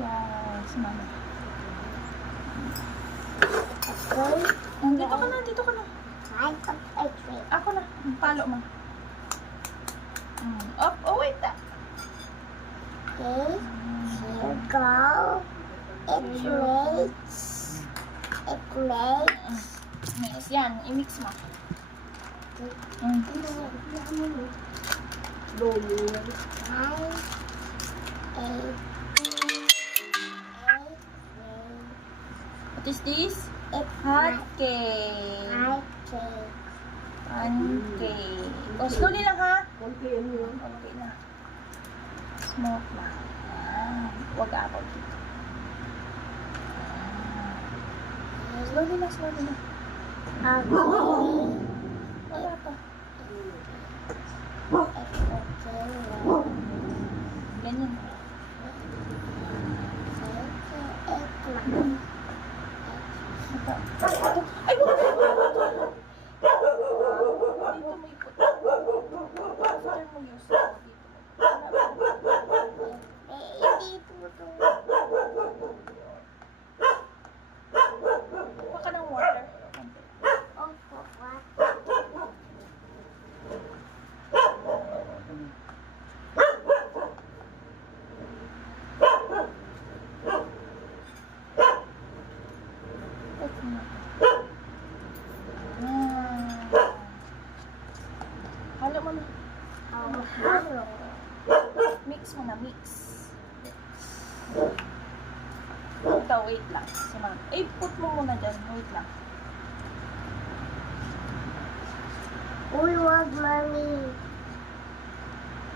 Yes, mama. Okay. Dito ka na, dito ka na. Ako na, palo mo. Up, oh wait. Okay. Here go. It makes. Yes, yan, i-mix mo. What is this? Hot cake. Pancake. O, slowly lang ha. Okay na. Smoke lang. Huwag apple dito. Slowly lang, slowly lang. Wala pa. Ganyan. Ay, wala! Dito may ikot. After mo use dito. Kuha ka ng water. Halo mo na. Mix mo na, mix. Ito, wait lang. Si ma'am. Eh, put mo muna dyan. Wait lang. Uy, wag, mami.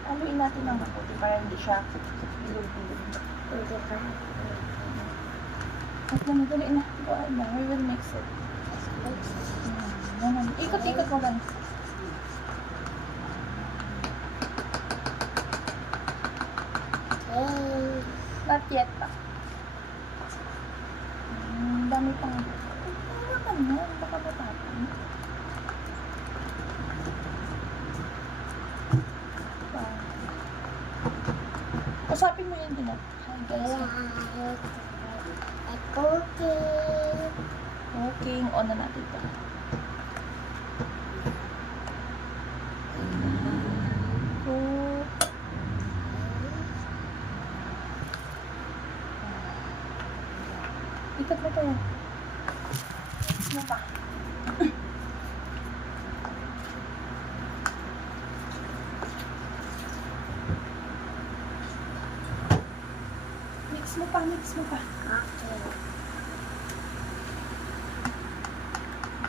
Haluin natin ng mabuti para hindi siya bilog-bilog. Hindi pa. At dali na. Go ahead na. We will mix it. Ikot-ikot mo lang. Okay. Not yet pa. Dami pang... Ano na? Baka matapon. Usapin mo yun din at. Hi guys. Cooking. Cooking. On na natin ito. Ikat mo tayo. Ano pa? Mix mo pa, mix mo pa. Okay.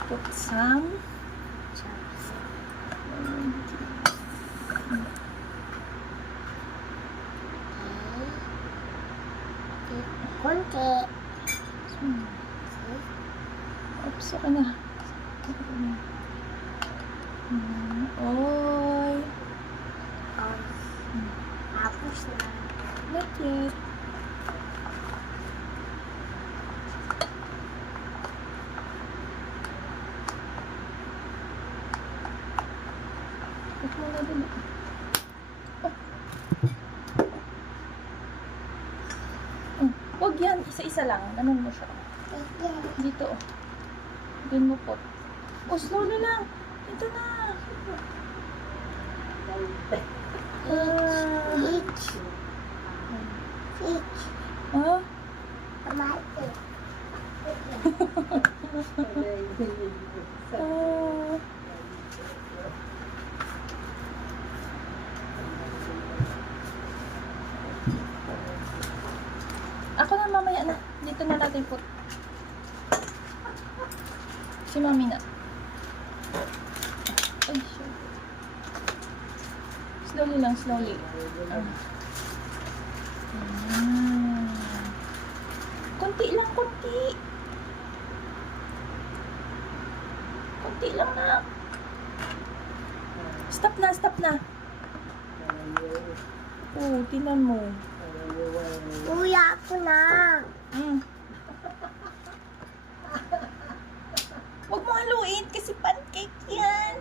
Put some. Konti. Oops, okay na. Oy. Tapos na. Not yet. Put mo na din. Huwag yan. Isa-isa lang. Ganun mo siya. Dito, oh. Ganun mo po. Oh, slowly lang. Ito na. Each. Oh? Tomato. Ako na mamaya na. Dito na natin put. Si mami na. Ay, sure. Slowly lang, slowly. Kunti lang, kunti. Kunti lang na. Stop na, stop na. Oh, tinan mo. Kuya, ako na. Huwag mo haluin kasi pancake yan.